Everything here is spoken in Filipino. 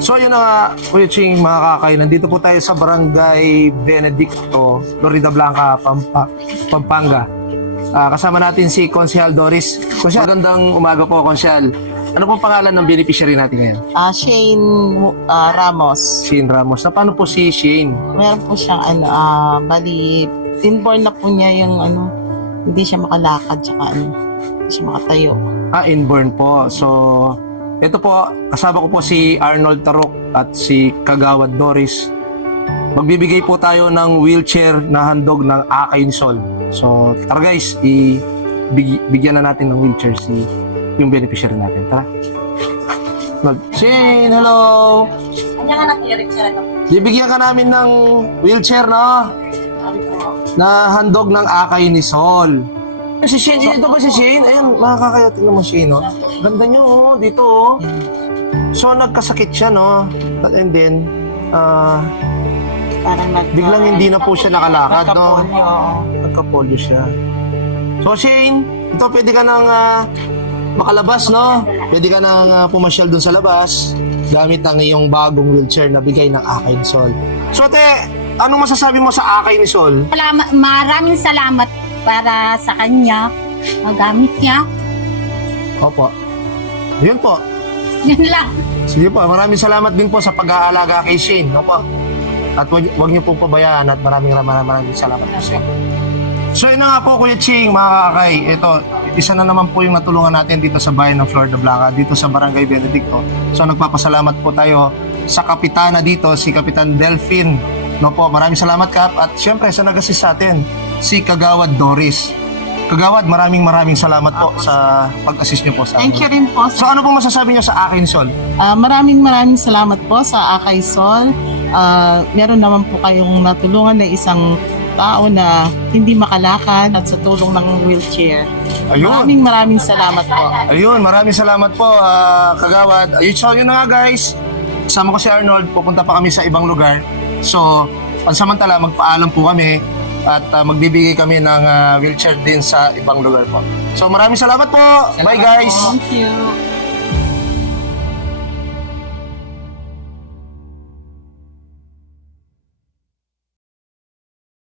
So yun na nga, Kuya Ching, mga kakay, nandito po tayo sa Barangay Benedicto, Florida Blanca, Pampanga. Kasama natin si Consial Doris. Consial, magandang umaga po, Consial. Ano pong pangalan ng beneficiary natin ngayon? Shane Ramos. Shane Ramos. Na paano po si Shane? Meron po siyang bali, inborn na po niya yung hindi siya makalakad, tsaka hindi siya makatayo. Inborn po. So, ito po, kasama ko po si Arnold Tarok at si Kagawad Doris. Magbibigay po tayo ng wheelchair na handog ng Akay ni Sol. So, tara guys, bigyan na natin ng wheelchair yung beneficiary natin. Tara. Shane, hello! Kanya nga nakirik siya na. Bibigyan ka namin ng wheelchair, no? Na handog ng Akay ni Sol. Si Shane, dito ba si Shane? Ayun, makakaya, tingnan mo Shane, no? Ganda nyo, oh, dito, oh. So, nagkasakit siya, no? And then, Parang biglang hindi na po siya nakalakad, no? Nagka-polio. Nagka-polio siya. So, Shane, ito pwede ka nang makalabas, no? Pwede ka nang pumasyal dun sa labas gamit ang iyong bagong wheelchair na bigay ng Akay ni Sol. So, te, anong masasabi mo sa Akay ni Sol? Maraming salamat para sa kanya. Magamit niya. Opo. Yun po. Yun lang. Sige po, maraming salamat din po sa pag-aalaga kay Shane. Opo. At wag niyo po pabayaan at maraming salamat po sa inyo. So yun na nga po Kuya Ching, mga kakay. Ito, isa na naman po yung natulungan natin dito sa bayan ng Florida Blanca, dito sa Barangay Benedicto. So nagpapasalamat po tayo sa kapitana dito, si Kapitan Delphine. No po, maraming salamat Kap. At syempre sa nag-assist sa atin, si Kagawad Doris. Kagawad, maraming salamat po sa pag-assist niyo po sa amin. Thank you rin po. So ano pong masasabi niyo sa akin, Sol? Maraming salamat po sa Akay Sol. Meron naman po kayong natulungan na isang tao na hindi makalakad at sa tulong ng wheelchair. Ayun. Maraming salamat po. Ayun, maraming salamat po, Kagawad. Ayun, so yun na nga guys. Kasama ko si Arnold, pupunta pa kami sa ibang lugar. So, pansamantala, magpaalam po kami at magbibigay kami ng wheelchair din sa ibang lugar po. So, maraming salamat po. Bye guys. Thank you.